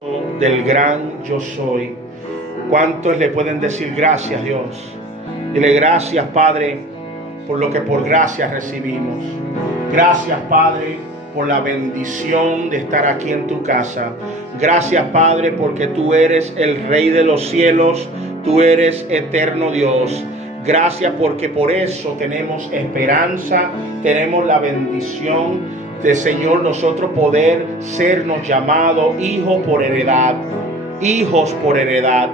del gran yo soy. ¿Cuántos le pueden decir gracias, Dios? Dile gracias, Padre, por lo que por gracia recibimos. Gracias, Padre, por la bendición de estar aquí en tu casa. Gracias, Padre, porque tú eres el Rey de los cielos, tú eres eterno Dios. Gracias porque por eso tenemos esperanza, tenemos la bendición de, Señor, nosotros poder sernos llamados hijos por heredad. Hijos por heredad.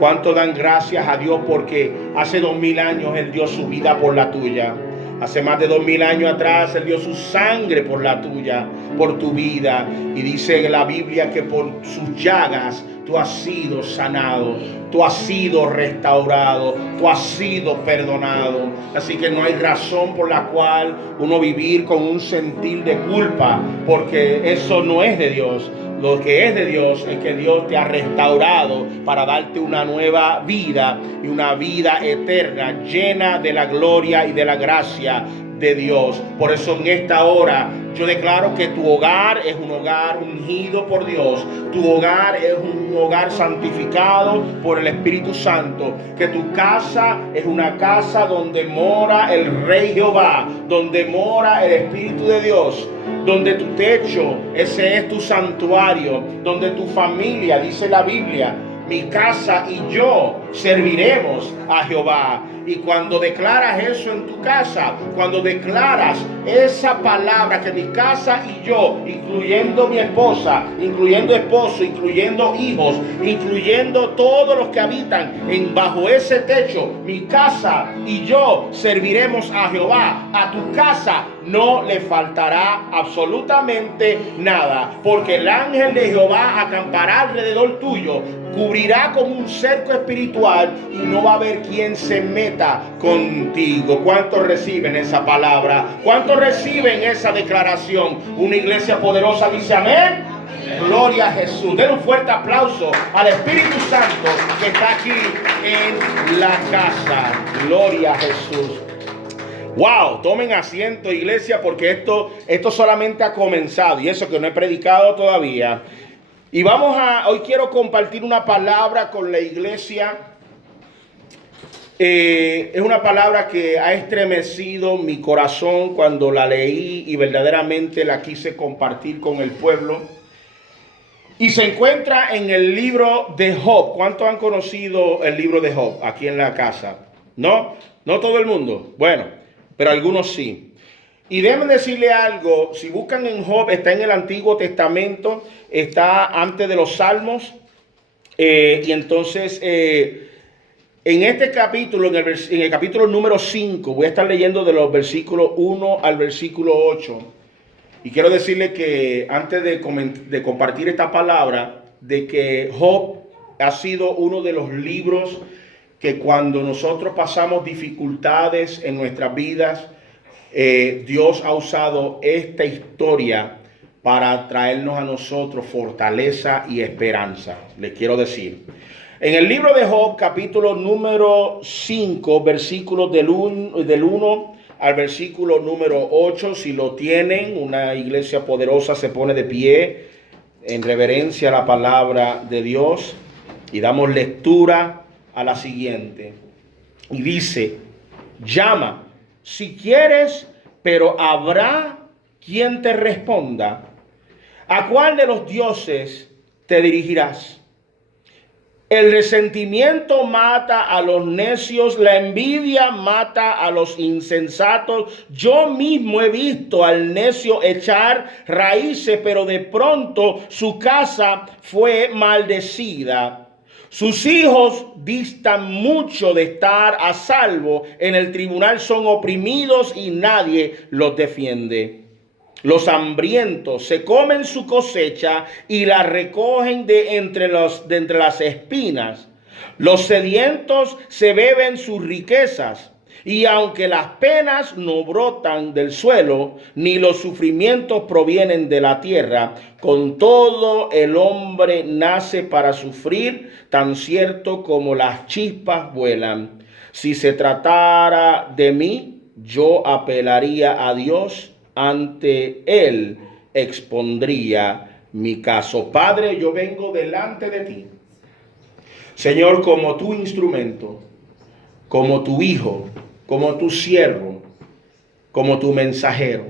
¿Cuánto dan gracias a Dios porque hace 2000 años Él dio su vida por la tuya? Hace más de 2000 años atrás Él dio su sangre por la tuya, por tu vida. Y dice en la Biblia que por sus llagas tú has sido sanado, tú has sido restaurado, tú has sido perdonado. Así que no hay razón por la cual uno vivir con un sentir de culpa, porque eso no es de Dios. Lo que es de Dios es que Dios te ha restaurado para darte una nueva vida y una vida eterna llena de la gloria y de la gracia de Dios. Por eso en esta hora yo declaro que tu hogar es un hogar ungido por Dios. Tu hogar es un hogar santificado por el Espíritu Santo. Que tu casa es una casa donde mora el Rey Jehová, donde mora el Espíritu de Dios. Donde tu techo, ese es tu santuario. Donde tu familia, dice la Biblia, mi casa y yo serviremos a Jehová. Y cuando declaras eso en tu casa, cuando declaras esa palabra que mi casa y yo, incluyendo mi esposa, incluyendo esposo, incluyendo hijos, incluyendo todos los que habitan bajo ese techo, mi casa y yo serviremos a Jehová. A tu casa no le faltará absolutamente nada, porque el ángel de Jehová acampará alrededor tuyo, cubrirá como un cerco espiritual y no va a haber quien se meta contigo. ¿Cuántos reciben esa palabra? ¿Cuántos reciben esa declaración? Una iglesia poderosa dice amén. Gloria a Jesús. Den un fuerte aplauso al Espíritu Santo que está aquí en la casa. Gloria a Jesús. Wow, tomen asiento, iglesia, porque esto solamente ha comenzado y eso que no he predicado todavía. Y hoy quiero compartir una palabra con la iglesia. Es una palabra que ha estremecido mi corazón cuando la leí y verdaderamente la quise compartir con el pueblo. Y se encuentra en el libro de Job. ¿Cuántos han conocido el libro de Job aquí en la casa? ¿No? No todo el mundo. Bueno, pero algunos sí. Y déjenme decirle algo, si buscan en Job, está en el Antiguo Testamento, está antes de los Salmos, y entonces en este capítulo, en el capítulo número 5, voy a estar leyendo de los versículos 1 al versículo 8, y quiero decirle que antes de compartir esta palabra, de que Job ha sido uno de los libros que cuando nosotros pasamos dificultades en nuestras vidas, Dios ha usado esta historia para traernos a nosotros fortaleza y esperanza. Les quiero decir, en el libro de Job, capítulo número 5, versículos del 1 al versículo número 8, si lo tienen, una iglesia poderosa se pone de pie en reverencia a la palabra de Dios y damos lectura a la siguiente. Y dice, llama si quieres, pero habrá quien te responda. ¿A cuál de los dioses te dirigirás? El resentimiento mata a los necios, la envidia mata a los insensatos. Yo mismo he visto al necio echar raíces, pero de pronto su casa fue maldecida. Sus hijos distan mucho de estar a salvo. En el tribunal son oprimidos y nadie los defiende. Los hambrientos se comen su cosecha y la recogen de entre las espinas. Los sedientos se beben sus riquezas. Y aunque las penas no brotan del suelo, ni los sufrimientos provienen de la tierra, con todo el hombre nace para sufrir, tan cierto como las chispas vuelan. Si se tratara de mí, yo apelaría a Dios, ante Él expondría mi caso. Padre, yo vengo delante de ti, Señor, como tu instrumento, como tu hijo, como tu siervo, como tu mensajero.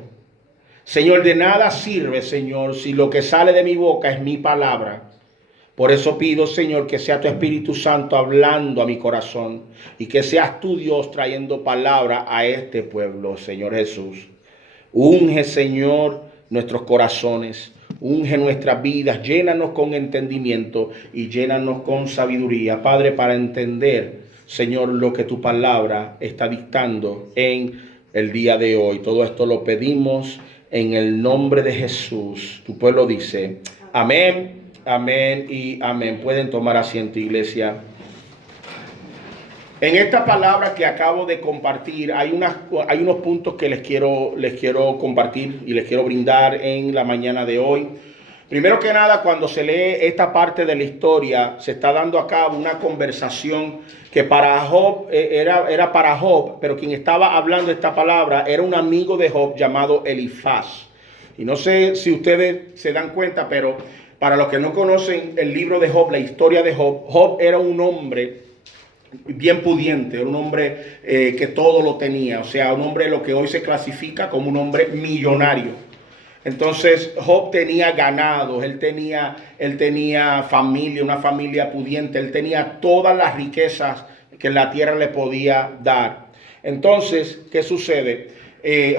Señor, de nada sirve, Señor, si lo que sale de mi boca es mi palabra. Por eso pido, Señor, que sea tu Espíritu Santo hablando a mi corazón y que seas tú, Dios, trayendo palabra a este pueblo, Señor Jesús. Unge, Señor, nuestros corazones, unge nuestras vidas, llénanos con entendimiento y llénanos con sabiduría, Padre, para entender, Señor, lo que tu palabra está dictando en el día de hoy. Todo esto lo pedimos en el nombre de Jesús. Tu pueblo dice, amén. Amén y amén. Pueden tomar asiento, iglesia. En esta palabra que acabo de compartir hay unos puntos que les quiero compartir y les quiero brindar en la mañana de hoy. Primero que nada, cuando se lee esta parte de la historia, se está dando a cabo una conversación que para Job era para Job, pero quien estaba hablando esta palabra era un amigo de Job llamado Elifaz. Y no sé si ustedes se dan cuenta, pero para los que no conocen el libro de Job, la historia de Job, Job era un hombre bien pudiente, era un hombre que todo lo tenía, o sea, un hombre lo que hoy se clasifica como un hombre millonario. Entonces Job tenía ganados, él tenía familia, una familia pudiente, él tenía todas las riquezas que la tierra le podía dar. Entonces, ¿qué sucede?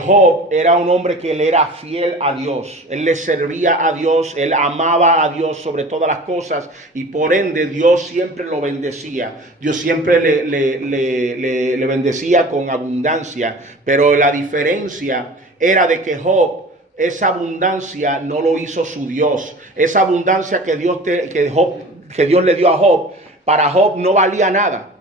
Job era un hombre que le era fiel a Dios, él le servía a Dios, él amaba a Dios sobre todas las cosas y por ende Dios siempre lo bendecía, Dios siempre le bendecía con abundancia, pero la diferencia era de que Job, esa abundancia no lo hizo su Dios, esa abundancia que Dios le dio a Job, para Job no valía nada,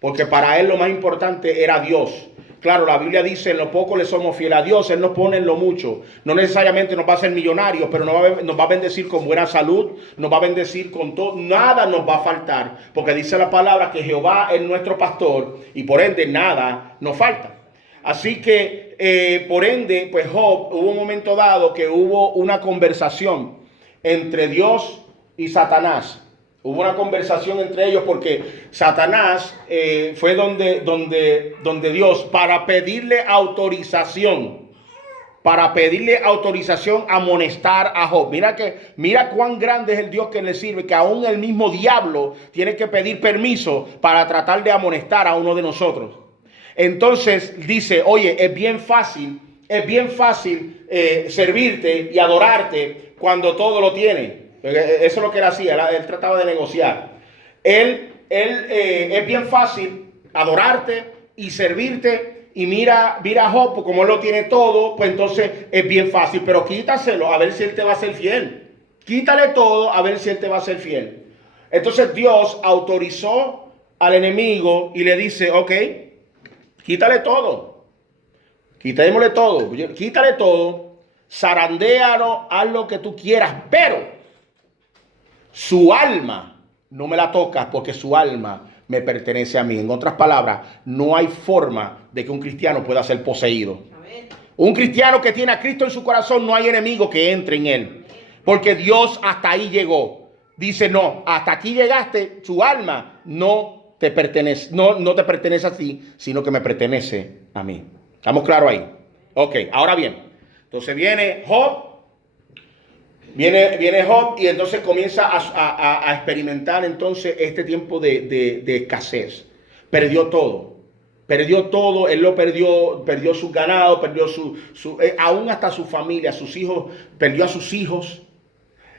porque para él lo más importante era Dios. Claro, la Biblia dice, en lo poco le somos fieles a Dios, Él nos pone en lo mucho. No necesariamente nos va a hacer millonarios, pero nos va a bendecir con buena salud, nos va a bendecir con todo, nada nos va a faltar. Porque dice la palabra que Jehová es nuestro pastor y por ende nada nos falta. Así que, por ende, pues Job, hubo un momento dado que hubo una conversación entre Dios y Satanás. Hubo una conversación entre ellos porque Satanás fue donde Dios para pedirle autorización a amonestar a Job. Mira cuán grande es el Dios que le sirve, que aún el mismo diablo tiene que pedir permiso para tratar de amonestar a uno de nosotros. Entonces dice, oye, es bien fácil servirte y adorarte cuando todo lo tiene. Eso es lo que él hacía, él trataba de negociar. Es bien fácil adorarte y servirte y mira a Job, pues como él lo tiene todo, pues entonces es bien fácil, pero quítaselo a ver si él te va a ser fiel. Quítale todo a ver si él te va a ser fiel. Entonces Dios autorizó al enemigo y le dice, ok, quítale todo, quítale todo, zarandéalo, haz lo que tú quieras, pero su alma no me la tocas porque su alma me pertenece a mí. En otras palabras, no hay forma de que un cristiano pueda ser poseído. Amén. Un cristiano que tiene a Cristo en su corazón, no hay enemigo que entre en él. Porque Dios hasta ahí llegó. Dice, no, hasta aquí llegaste, su alma no te pertenece, no te pertenece a ti, sino que me pertenece a mí. ¿Estamos claros ahí? Ok, ahora bien. Entonces viene Job y entonces comienza a experimentar entonces este tiempo de escasez. Perdió todo, él lo perdió sus ganados, perdió aún hasta su familia, sus hijos, perdió a sus hijos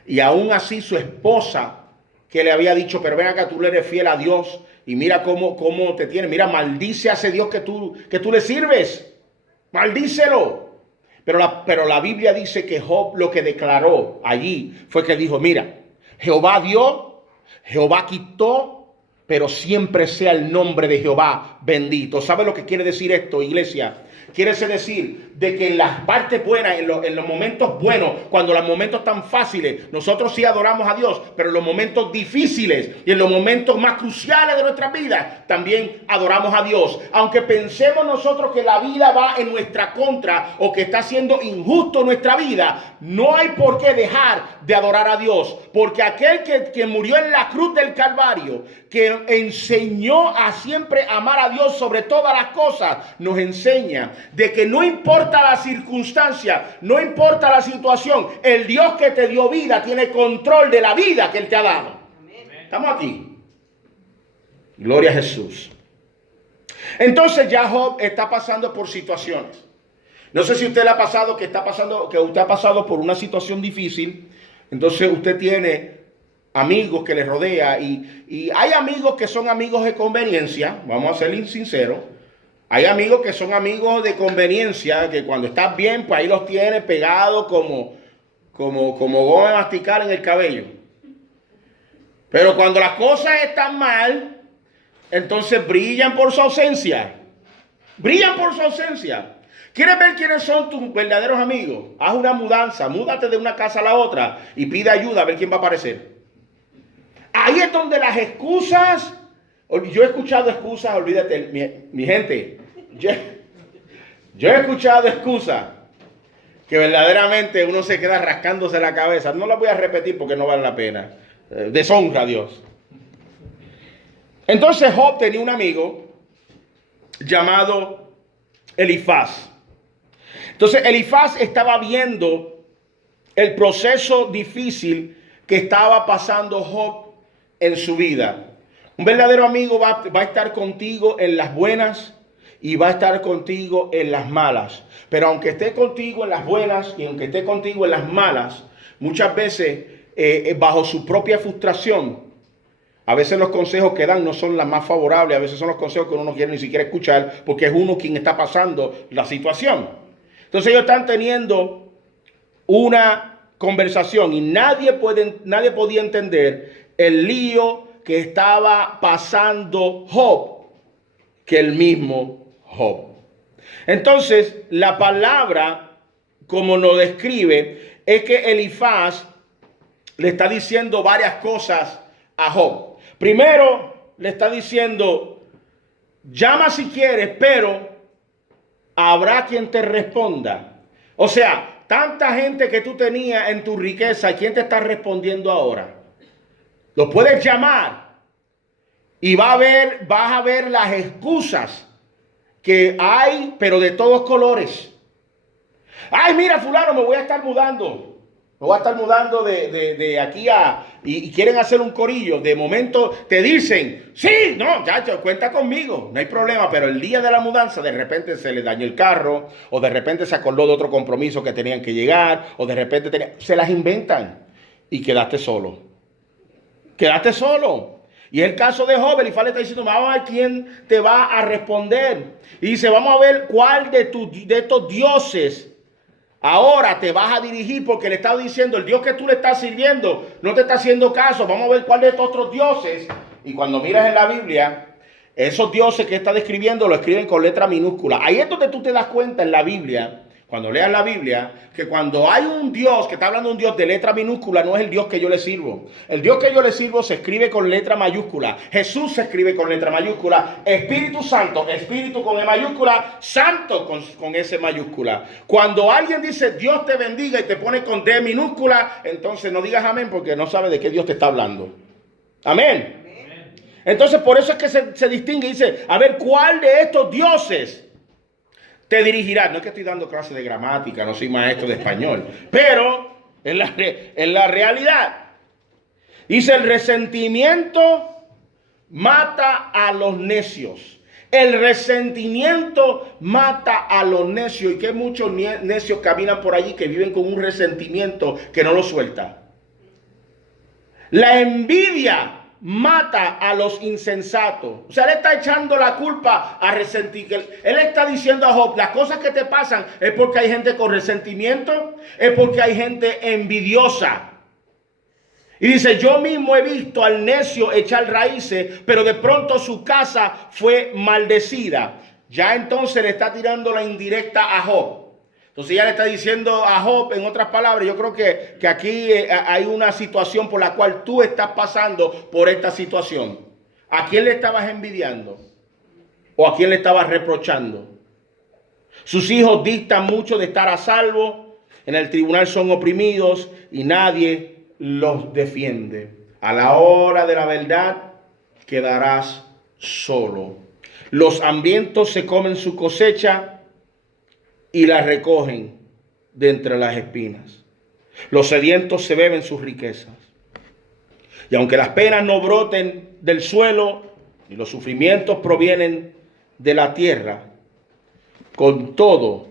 y aún así su esposa que le había dicho, pero ven acá, tú le eres fiel a Dios y mira cómo te tiene, mira, maldice a ese Dios que tú le sirves, maldícelo. Pero la Biblia dice que Job lo que declaró allí fue que dijo, mira, Jehová dio, Jehová quitó, pero siempre sea el nombre de Jehová bendito. ¿Sabe lo que quiere decir esto, iglesia? Quiere decir de que en las partes buenas, en los momentos buenos, cuando los momentos están fáciles, nosotros sí adoramos a Dios, pero en los momentos difíciles y en los momentos más cruciales de nuestra vida, también adoramos a Dios. Aunque pensemos nosotros que la vida va en nuestra contra o que está siendo injusto nuestra vida, no hay por qué dejar de adorar a Dios, porque aquel que murió en la cruz del Calvario, que enseñó a siempre amar a Dios sobre todas las cosas, nos enseña de que no importa la circunstancia, no importa la situación, el Dios que te dio vida tiene control de la vida que Él te ha dado. Amén. ¿Estamos aquí? Gloria a Jesús. Entonces ya Job está pasando por situaciones. No sé si usted le ha pasado que usted ha pasado por una situación difícil. Entonces usted tiene amigos que le rodea y hay amigos que son amigos de conveniencia. Vamos a ser sinceros. Hay amigos que son amigos de conveniencia, que cuando estás bien, pues ahí los tienes pegados como goma de masticar en el cabello. Pero cuando las cosas están mal, entonces brillan por su ausencia. Brillan por su ausencia. ¿Quieres ver quiénes son tus verdaderos amigos? Haz una mudanza, múdate de una casa a la otra y pide ayuda a ver quién va a aparecer. Ahí es donde las excusas, yo he escuchado excusas, olvídate, mi gente, yo he escuchado excusas que verdaderamente uno se queda rascándose la cabeza. No las voy a repetir porque no vale la pena. Deshonra a Dios. Entonces Job tenía un amigo llamado Elifaz. Entonces Elifaz estaba viendo el proceso difícil que estaba pasando Job en su vida. Un verdadero amigo va a estar contigo en las buenas y va a estar contigo en las malas. Pero aunque esté contigo en las buenas y aunque esté contigo en las malas, muchas veces bajo su propia frustración, a veces los consejos que dan no son las más favorables, a veces son los consejos que uno no quiere ni siquiera escuchar porque es uno quien está pasando la situación. Entonces ellos están teniendo una conversación y nadie podía entender el lío que estaba pasando Job que el mismo Job. Entonces la palabra como nos describe es que Elifaz le está diciendo varias cosas a Job. Primero le está diciendo, llama si quieres, pero habrá quien te responda. O sea, tanta gente que tú tenías en tu riqueza, ¿quién te está respondiendo ahora? Lo puedes llamar y vas a ver las excusas que hay, pero de todos colores. Ay, mira, fulano, me voy a estar mudando. Me voy a estar mudando de aquí a... Y quieren hacer un corillo. De momento te dicen, sí, no, ya, cuenta conmigo. No hay problema. Pero el día de la mudanza, de repente se le dañó el carro. O de repente se acordó de otro compromiso que tenían que llegar. O de repente se las inventan. Y quedaste solo. Quedaste solo. Y es el caso de Job. Elifaz le está diciendo, vamos a ver quién te va a responder. Y dice, vamos a ver cuál de estos dioses ahora te vas a dirigir, porque le está diciendo, el Dios que tú le estás sirviendo no te está haciendo caso. Vamos a ver cuál de estos otros dioses. Y cuando miras en la Biblia, esos dioses que está describiendo lo escriben con letra minúscula. Ahí es donde tú te das cuenta en la Biblia, cuando leas la Biblia, que cuando hay un Dios que está hablando de un Dios de letra minúscula, no es el Dios que yo le sirvo. El Dios que yo le sirvo se escribe con letra mayúscula. Jesús se escribe con letra mayúscula. Espíritu Santo, Espíritu con E mayúscula, Santo con S mayúscula. Cuando alguien dice Dios te bendiga y te pone con D minúscula, entonces no digas amén porque no sabes de qué Dios te está hablando. Amén. Entonces por eso es que se distingue y dice, a ver, ¿cuál de estos dioses te dirigirá? No es que estoy dando clase de gramática, no soy maestro de español, pero en la realidad. Dice, el resentimiento mata a los necios. El resentimiento mata a los necios. Y que hay muchos necios caminan por allí que viven con un resentimiento que no lo suelta. La envidia mata a los insensatos. O sea, él está echando la culpa a resentir. Él está diciendo a Job, las cosas que te pasan es porque hay gente con resentimiento, es porque hay gente envidiosa. Y dice, yo mismo he visto al necio echar raíces, pero de pronto su casa fue maldecida. Ya entonces le está tirando la indirecta a Job. Entonces ya le está diciendo a Job, en otras palabras, yo creo que aquí hay una situación por la cual tú estás pasando por esta situación. ¿A quién le estabas envidiando? ¿O a quién le estabas reprochando? Sus hijos distan mucho de estar a salvo. En el tribunal son oprimidos y nadie los defiende. A la hora de la verdad quedarás solo. Los hambrientos se comen su cosecha y la recogen de entre las espinas. Los sedientos se beben sus riquezas. Y aunque las penas no broten del suelo y los sufrimientos provienen de la tierra, con todo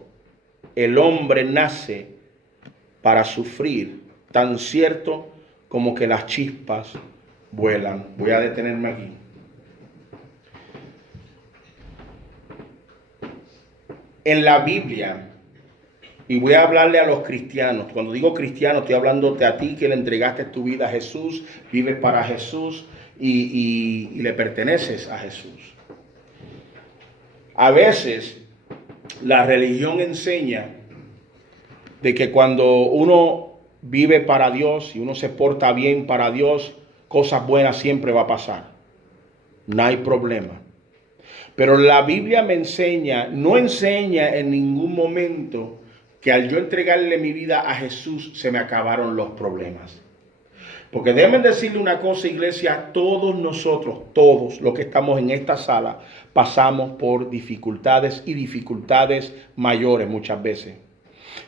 el hombre nace para sufrir, tan cierto como que las chispas vuelan. Voy a detenerme aquí. En la Biblia, y voy a hablarle a los cristianos. Cuando digo cristiano, estoy hablándote a ti que le entregaste tu vida a Jesús, vives para Jesús y le perteneces a Jesús. A veces la religión enseña de que cuando uno vive para Dios y uno se porta bien para Dios, cosas buenas siempre va a pasar. No hay problema. Pero la Biblia me enseña, no enseña en ningún momento que al yo entregarle mi vida a Jesús se me acabaron los problemas. Porque déjenme decirle una cosa, iglesia, todos nosotros, todos los que estamos en esta sala, pasamos por dificultades y dificultades mayores muchas veces.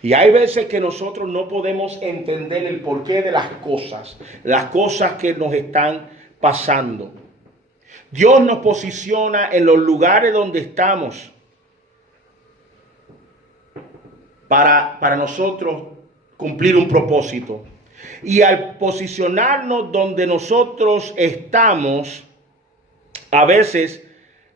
Y hay veces que nosotros no podemos entender el porqué de las cosas que nos están pasando. Dios nos posiciona en los lugares donde estamos para nosotros cumplir un propósito. Y al posicionarnos donde nosotros estamos, a veces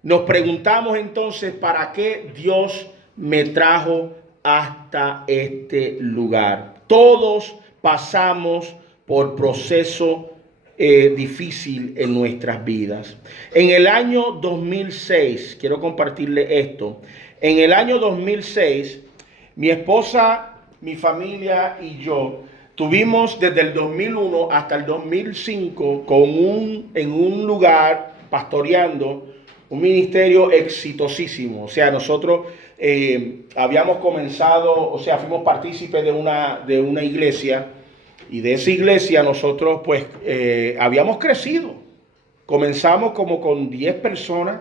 nos preguntamos entonces, ¿para qué Dios me trajo hasta este lugar? Todos pasamos por proceso difícil en nuestras vidas. En el año 2006, quiero compartirle esto. En el año 2006, mi esposa, mi familia y yo tuvimos desde el 2001 hasta el 2005 en un lugar pastoreando un ministerio exitosísimo. O sea, nosotros habíamos comenzado, o sea, fuimos partícipes de una iglesia. Y de esa iglesia nosotros pues habíamos crecido. Comenzamos como con 10 personas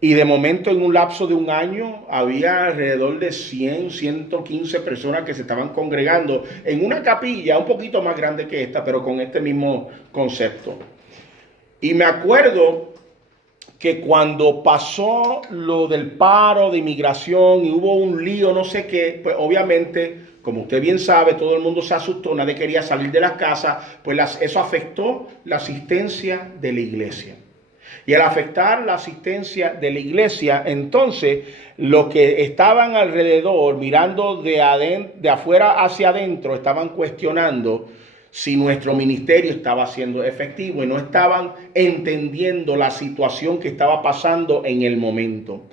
y de momento en un lapso de un año había alrededor de 100, 115 personas que se estaban congregando en una capilla un poquito más grande que esta, pero con este mismo concepto. Y me acuerdo que cuando pasó lo del paro de inmigración y hubo un lío, no sé qué, pues obviamente, como usted bien sabe, todo el mundo se asustó, nadie quería salir de las casas, pues eso afectó la asistencia de la iglesia. Y al afectar la asistencia de la iglesia, entonces los que estaban alrededor, mirando de afuera hacia adentro, estaban cuestionando si nuestro ministerio estaba siendo efectivo y no estaban entendiendo la situación que estaba pasando en el momento.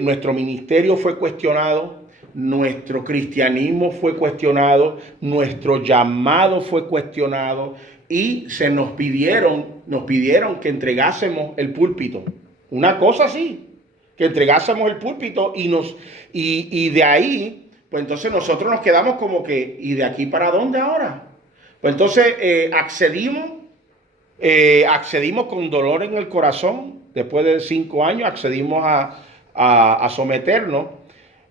Nuestro ministerio fue cuestionado, nuestro cristianismo fue cuestionado, nuestro llamado fue cuestionado y nos pidieron que entregásemos el púlpito. Una cosa así, que entregásemos el púlpito y de ahí, pues entonces nosotros nos quedamos como que, ¿y de aquí para dónde ahora? Pues entonces accedimos con dolor en el corazón. Después de 5 años accedimos a someternos.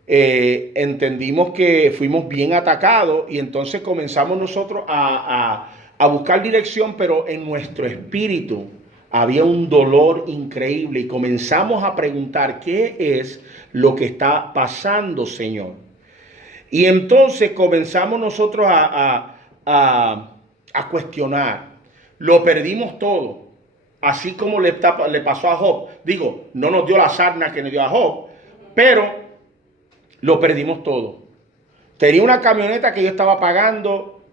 Entendimos que fuimos bien atacados y entonces comenzamos nosotros a buscar dirección, pero en nuestro espíritu había un dolor increíble y comenzamos a preguntar, ¿qué es lo que está pasando, Señor? Y entonces comenzamos nosotros a cuestionar. Lo perdimos todo, así como le pasó a Job. Digo, no nos dio la sarna que le dio a Job, pero lo perdimos todo. Tenía una camioneta que yo estaba pagando,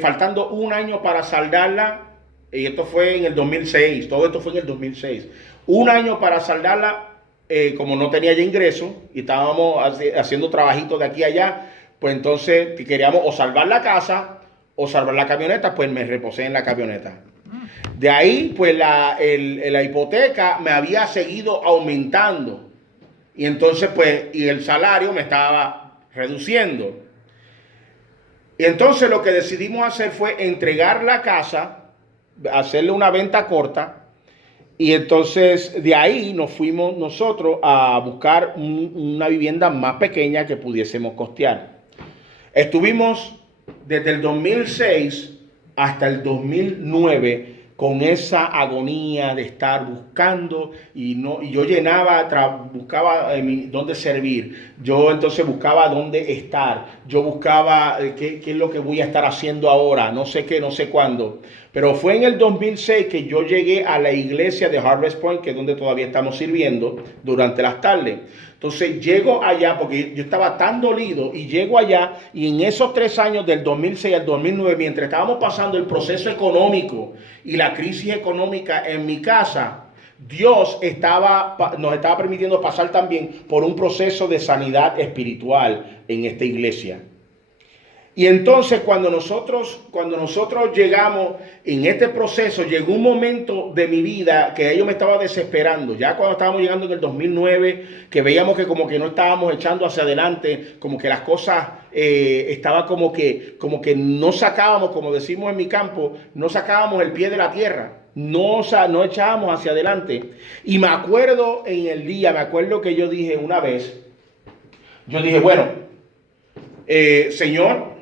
faltando un año para saldarla, y esto fue en el 2006, todo esto fue en el 2006. Un año para saldarla, como no tenía ya ingreso y estábamos haciendo trabajitos de aquí a allá, pues entonces queríamos o salvar la casa o salvar la camioneta, pues me reposé en la camioneta. De ahí, pues la hipoteca me había seguido aumentando. Y entonces, pues, y el salario me estaba reduciendo. Y entonces lo que decidimos hacer fue entregar la casa, hacerle una venta corta. Y entonces de ahí nos fuimos nosotros a buscar una vivienda más pequeña que pudiésemos costear. Estuvimos desde el 2006 hasta el 2009 con esa agonía de estar buscando y yo buscaba dónde servir, yo entonces buscaba dónde estar, yo buscaba qué es lo que voy a estar haciendo ahora, no sé qué, no sé cuándo. Pero fue en el 2006 que yo llegué a la iglesia de Harvest Point, que es donde todavía estamos sirviendo durante las tardes. Entonces llego allá porque yo estaba tan dolido y llego allá y en esos 3 años del 2006 al 2009, mientras estábamos pasando el proceso económico y la crisis económica en mi casa, Dios nos estaba permitiendo pasar también por un proceso de sanidad espiritual en esta iglesia. Y entonces cuando nosotros llegamos en este proceso, llegó un momento de mi vida que yo me estaba desesperando. Ya cuando estábamos llegando en el 2009, que veíamos que como que no estábamos echando hacia adelante, como que las cosas estaban como que no sacábamos, como decimos en mi campo, no sacábamos el pie de la tierra. No echábamos hacia adelante. Y me acuerdo que yo dije una vez, bueno, Señor,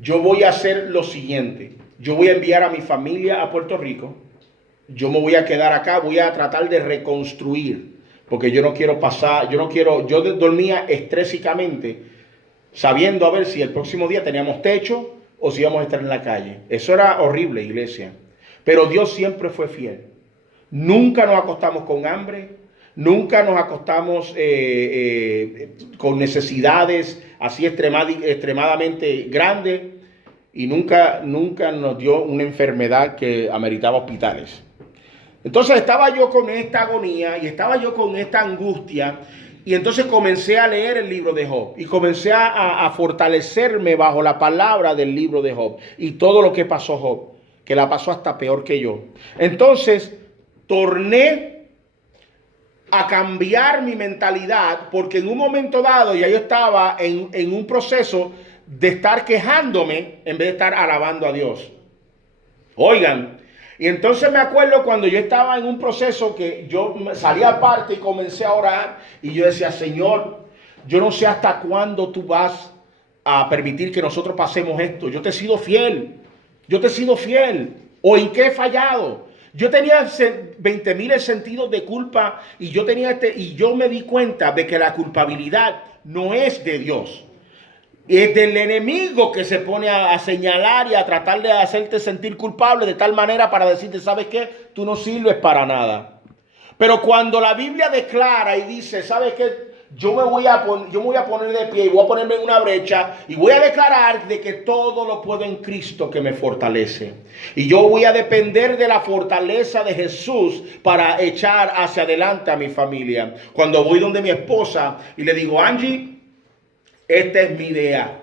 yo voy a hacer lo siguiente. Yo voy a enviar a mi familia a Puerto Rico. Yo me voy a quedar acá, voy a tratar de reconstruir. Porque yo no quiero yo dormía estrésicamente, sabiendo a ver si el próximo día teníamos techo o si íbamos a estar en la calle. Eso era horrible, iglesia. Pero Dios siempre fue fiel. Nunca nos acostamos con hambre. Nunca nos acostamos con necesidades así extremadamente grandes y nunca nos dio una enfermedad que ameritaba hospitales. Entonces estaba yo con esta agonía y estaba yo con esta angustia y entonces comencé a leer el libro de Job y comencé a fortalecerme bajo la palabra del libro de Job y todo lo que pasó Job, que la pasó hasta peor que yo. Entonces torné a cambiar mi mentalidad, porque en un momento dado ya yo estaba en un proceso de estar quejándome en vez de estar alabando a Dios. Oigan, y entonces me acuerdo cuando yo estaba en un proceso que yo salí aparte y comencé a orar y yo decía, Señor, yo no sé hasta cuándo tú vas a permitir que nosotros pasemos esto. Yo te he sido fiel, ¿o en qué he fallado? Yo tenía 20,000 sentidos de culpa y yo me di cuenta de que la culpabilidad no es de Dios. Es del enemigo que se pone a señalar y a tratar de hacerte sentir culpable de tal manera para decirte, ¿sabes qué? Tú no sirves para nada. Pero cuando la Biblia declara y dice, ¿sabes qué? Yo me voy a poner de pie y voy a ponerme en una brecha y voy a declarar de que todo lo puedo en Cristo que me fortalece. Y yo voy a depender de la fortaleza de Jesús para echar hacia adelante a mi familia. Cuando voy donde mi esposa y le digo, Angie, esta es mi idea.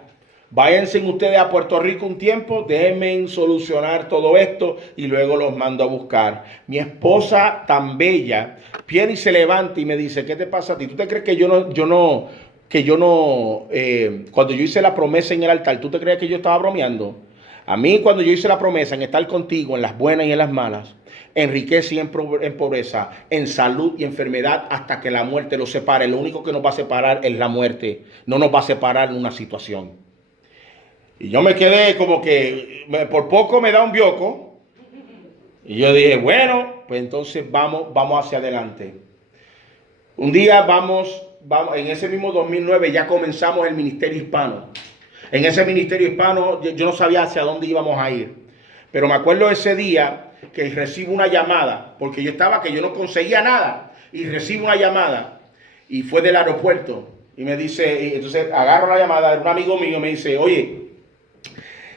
Váyanse ustedes a Puerto Rico un tiempo, déjenme solucionar todo esto y luego los mando a buscar. Mi esposa tan bella viene y se levanta y me dice, ¿qué te pasa a ti? ¿Tú te crees que cuando yo hice la promesa en el altar, ¿tú te crees que yo estaba bromeando? A mí cuando yo hice la promesa en estar contigo en las buenas y en las malas, en riqueza y en pobreza, en salud y enfermedad, hasta que la muerte los separe. Lo único que nos va a separar es la muerte, no nos va a separar una situación. Y yo me quedé como que por poco me da un bioco. Y yo dije, bueno, pues entonces vamos hacia adelante. Un día vamos, en ese mismo 2009 ya comenzamos el ministerio hispano. En ese ministerio hispano yo no sabía hacia dónde íbamos a ir. Pero me acuerdo ese día que recibo una llamada, porque yo no conseguía nada. Y recibo una llamada y fue del aeropuerto. Y me dice, y entonces agarro la llamada, un amigo mío me dice, oye,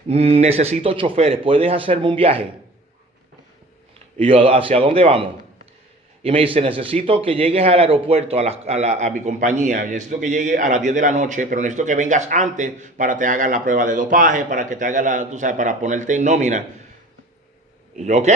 necesito choferes, ¿puedes hacerme un viaje? Y yo, ¿hacia dónde vamos? Y me dice, necesito que llegues al aeropuerto, a mi compañía. Necesito que llegue a las 10 de la noche, pero necesito que vengas antes para que te hagan la prueba de dopaje, para que te hagan tú sabes, para ponerte en nómina. Y yo, ¿ok?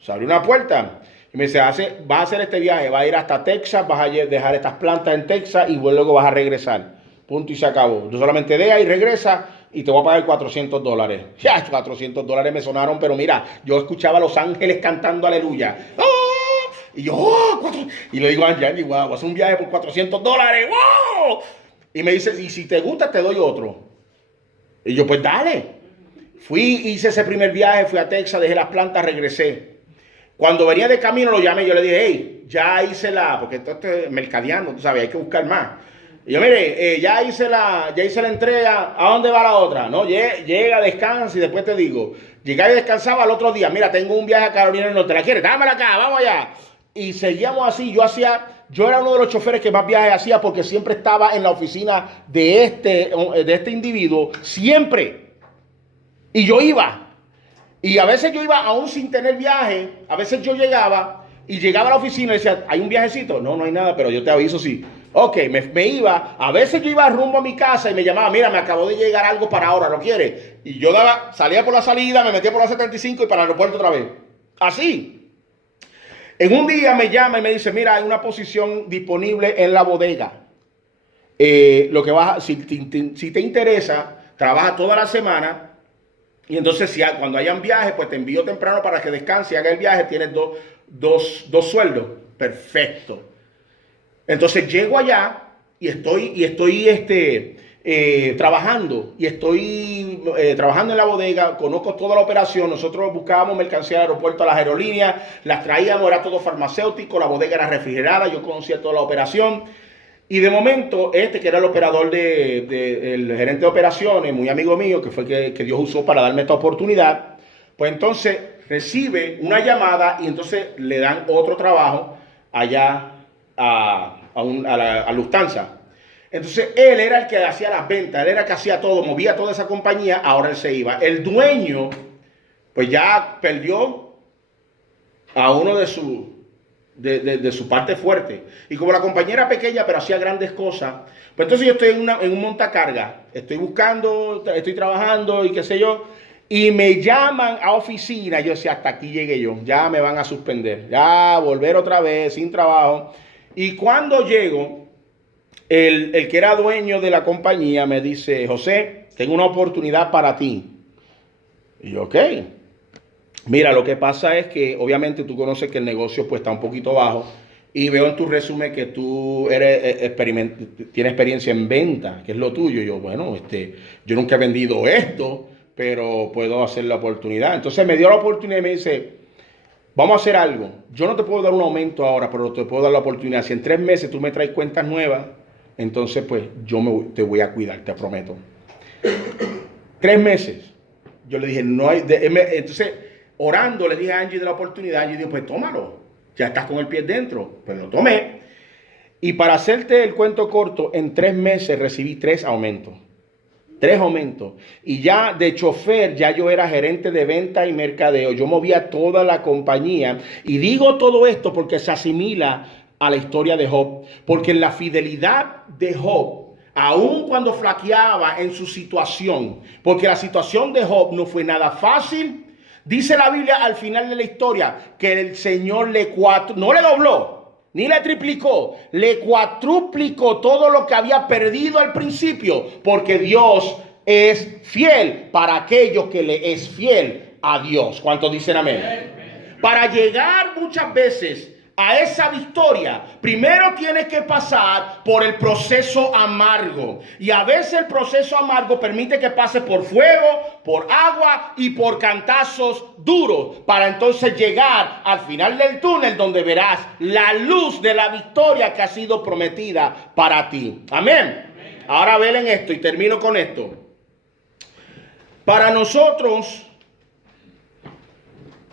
Se abrió una puerta. Y me dice, vas a hacer este viaje, vas a ir hasta Texas, vas a dejar estas plantas en Texas y luego vas a regresar. Punto y se acabó. Tú solamente deja y regresa y te voy a pagar $400. Ya, $400 me sonaron, pero mira, yo escuchaba a los ángeles cantando aleluya. ¡Oh! Y yo, ¡oh! Y le digo a Angie, wow, vas a hacer un viaje por $400. ¡Wow! Y me dice, y si te gusta, te doy otro. Y yo, pues dale. Hice ese primer viaje, fui a Texas, dejé las plantas, regresé. Cuando venía de camino lo llamé, yo le dije, hey, ya hice porque esto es mercadeando, tú sabes, hay que buscar más. Y yo, mire, ya hice la entrega, ¿a dónde va la otra? No, llega, descansa y después te digo. Llegaba y descansaba al otro día, mira, tengo un viaje a Carolina del Norte, ¿la quieres? Dámela acá, vamos allá. Y seguíamos así, yo era uno de los choferes que más viajes hacía porque siempre estaba en la oficina de este individuo, siempre. Y yo iba. Y a veces yo iba aún sin tener viaje, a veces yo llegaba a la oficina y decía, ¿hay un viajecito? No, no hay nada, pero yo te aviso sí. Ok, me iba, a veces yo iba rumbo a mi casa y me llamaba, mira, me acabó de llegar algo para ahora, ¿lo quieres? Y yo salía por la salida, me metía por la 75 y para el aeropuerto otra vez. Así. En un día me llama y me dice, mira, hay una posición disponible en la bodega. Si te interesa, trabaja toda la semana. Y entonces cuando hayan viajes, pues te envío temprano para que descanse y haga el viaje. Tienes dos sueldos. Perfecto. Entonces llego allá y estoy trabajando. Y estoy trabajando en la bodega. Conozco toda la operación. Nosotros buscábamos mercancía del aeropuerto a las aerolíneas. Las traíamos, era todo farmacéutico. La bodega era refrigerada. Yo conocía toda la operación. Y de momento, que era el operador el gerente de operaciones, muy amigo mío, que fue que Dios usó para darme esta oportunidad, pues entonces recibe una llamada y entonces le dan otro trabajo allá a Lufthansa. Entonces él era el que hacía las ventas, él era el que hacía todo, movía toda esa compañía, ahora él se iba. El dueño, pues ya perdió a uno de su parte fuerte. Y como la compañía era pequeña, pero hacía grandes cosas, pues entonces yo estoy en un montacarga. Estoy buscando, estoy trabajando y qué sé yo. Y me llaman a oficina. Yo decía, hasta aquí llegué yo. Ya me van a suspender. Ya volver otra vez sin trabajo. Y cuando llego, el que era dueño de la compañía me dice, José, tengo una oportunidad para ti. Y yo, ok. Mira, lo que pasa es que obviamente tú conoces que el negocio pues está un poquito bajo y veo en tu resumen que tú tienes experiencia en venta, que es lo tuyo. Yo, bueno, yo nunca he vendido esto, pero puedo hacer la oportunidad. Entonces me dio la oportunidad y me dice, vamos a hacer algo. Yo no te puedo dar un aumento ahora, pero te puedo dar la oportunidad. Si en 3 meses tú me traes cuentas nuevas, entonces pues te voy a cuidar, te prometo. 3 meses. Yo le dije, no hay... entonces... Orando, le dije a Angie de la oportunidad. Angie dijo, pues tómalo. Ya estás con el pie dentro. Pues lo tomé. Y para hacerte el cuento corto, en 3 meses recibí 3 aumentos. 3 aumentos. Y ya de chofer, ya yo era gerente de venta y mercadeo. Yo movía toda la compañía. Y digo todo esto porque se asimila a la historia de Job. Porque en la fidelidad de Job, aun cuando flaqueaba en su situación, porque la situación de Job no fue nada fácil. Dice la Biblia al final de la historia que el Señor no le dobló, ni le triplicó, le cuatruplicó todo lo que había perdido al principio, porque Dios es fiel para aquellos que le es fiel a Dios. ¿Cuántos dicen amén? Para llegar muchas veces a esa victoria, primero tienes que pasar por el proceso amargo. Y a veces el proceso amargo permite que pase por fuego, por agua y por cantazos duros, para entonces llegar al final del túnel donde verás la luz de la victoria que ha sido prometida para ti. Amén. Ahora ven esto y termino con esto. Para nosotros,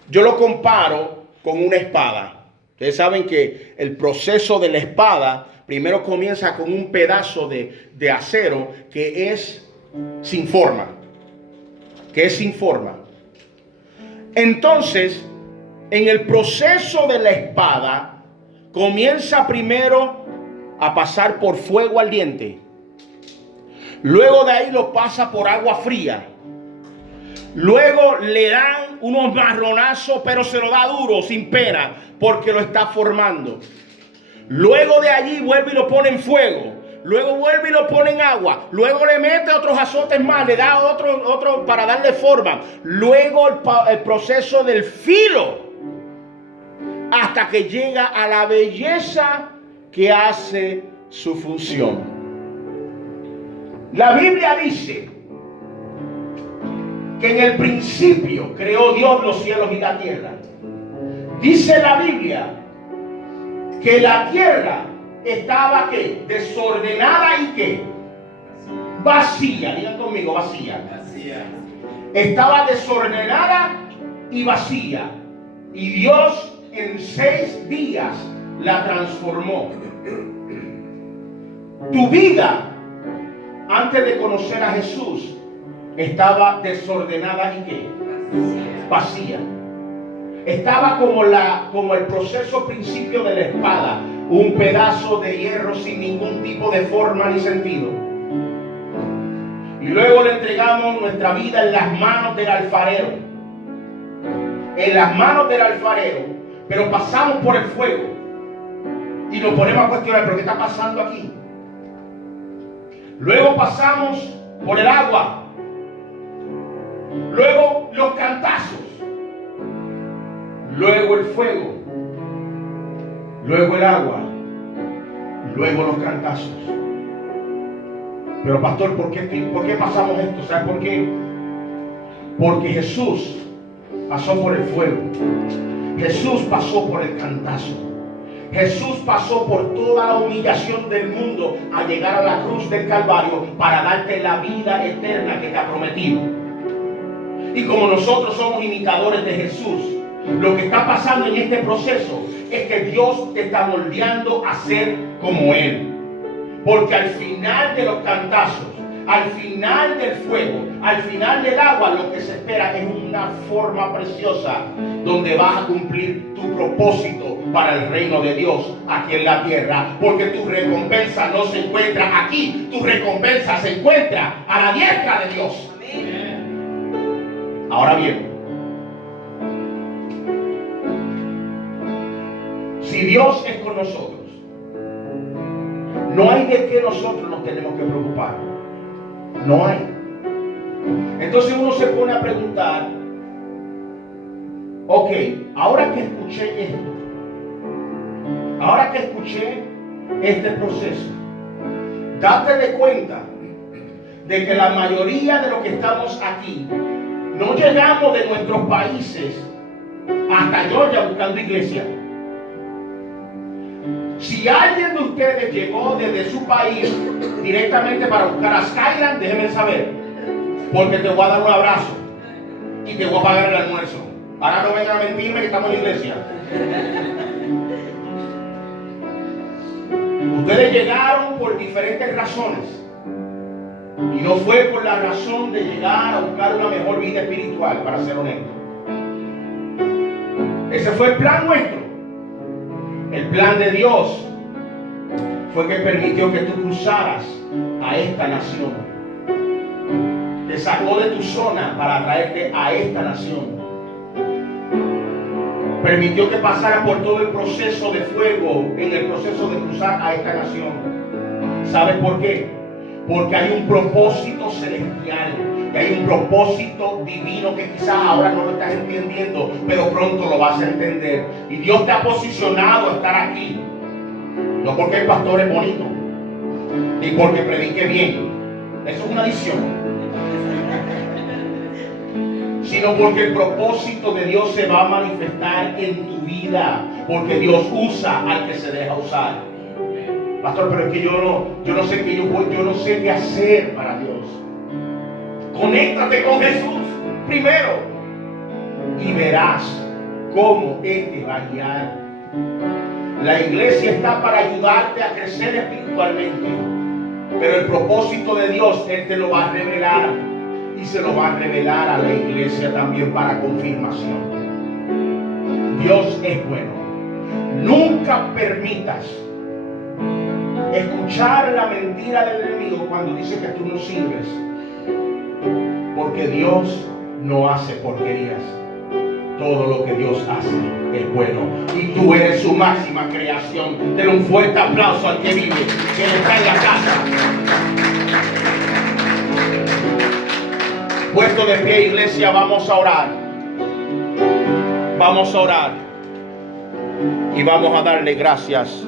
yo lo comparo con una espada. Ustedes saben que el proceso de la espada primero comienza con un pedazo de acero que es sin forma. Entonces, en el proceso de la espada, comienza primero a pasar por fuego ardiente. Luego de ahí lo pasa por agua fría. Luego le dan unos marronazos, pero se lo da duro, sin pena, porque lo está formando. Luego de allí vuelve y lo pone en fuego. Luego vuelve y lo pone en agua. Luego le mete otros azotes más, le da otro para darle forma. Luego el proceso del filo, hasta que llega a la belleza que hace su función. La Biblia dice que en el principio creó Dios los cielos y la tierra. Dice la Biblia que la tierra estaba ¿qué? Desordenada y ¿qué? Vacía. Digan conmigo, vacía. Estaba desordenada y vacía. Y Dios en 6 días la transformó. Tu vida, antes de conocer a Jesús, estaba desordenada y ¿qué? Vacía. Estaba como el proceso principio de la espada, un pedazo de hierro sin ningún tipo de forma ni sentido. Y luego le entregamos nuestra vida en las manos del alfarero. En las manos del alfarero, pero pasamos por el fuego y nos ponemos a cuestionar, ¿pero qué está pasando aquí? Luego pasamos por el agua. Luego los cantazos. Luego el fuego. Luego el agua. Luego los cantazos. Pero pastor, ¿por qué pasamos esto? ¿Sabes por qué? Porque Jesús pasó por el fuego. Jesús pasó por el cantazo. Jesús pasó por toda la humillación del mundo a llegar a la cruz del Calvario para darte la vida eterna que te ha prometido. Y como nosotros somos imitadores de Jesús, lo que está pasando en este proceso es que Dios te está moldeando a ser como Él. Porque al final de los cantazos, al final del fuego, al final del agua, lo que se espera es una forma preciosa donde vas a cumplir tu propósito para el reino de Dios aquí en la tierra. Porque tu recompensa no se encuentra aquí, tu recompensa se encuentra a la diestra de Dios. Ahora bien, si Dios es con nosotros, no hay de qué nosotros nos tenemos que preocupar. No hay. Entonces uno se pone a preguntar, ok, ahora que escuché esto, ahora que escuché este proceso, date de cuenta de que la mayoría de los que estamos aquí no llegamos de nuestros países hasta Georgia buscando iglesia. Si alguien de ustedes llegó desde su país directamente para buscar a Skyland, déjenme saber, porque te voy a dar un abrazo y te voy a pagar el almuerzo. Ahora no vengan a mentirme que estamos en la iglesia. Ustedes llegaron por diferentes razones y no fue por la razón de llegar a buscar una mejor vida espiritual, para ser honesto. Ese fue el plan nuestro. El plan de Dios fue que permitió que tú cruzaras a esta nación. Te sacó de tu zona para traerte a esta nación. Permitió que pasara por todo el proceso de fuego en el proceso de cruzar a esta nación. ¿Sabes por qué? Porque hay un propósito celestial. Y hay un propósito divino que quizás ahora no lo estás entendiendo, pero pronto lo vas a entender. Y Dios te ha posicionado a estar aquí. No porque el pastor es bonito, ni porque predique bien. Eso es una adición. Sino porque el propósito de Dios se va a manifestar en tu vida. Porque Dios usa al que se deja usar. Pastor, pero es que yo no sé qué hacer para Dios. Conéctate con Jesús primero y verás cómo Él te va a guiar. La iglesia está para ayudarte a crecer espiritualmente, pero el propósito de Dios Él te lo va a revelar y se lo va a revelar a la iglesia también para confirmación. Dios es bueno. Nunca permitas escuchar la mentira del enemigo cuando dice que tú no sirves, porque Dios no hace porquerías. Todo lo que Dios hace es bueno y tú eres su máxima creación. Den un fuerte aplauso al que vive, que está en la casa. Puesto de pie, iglesia, vamos a orar. Vamos a orar y vamos a darle gracias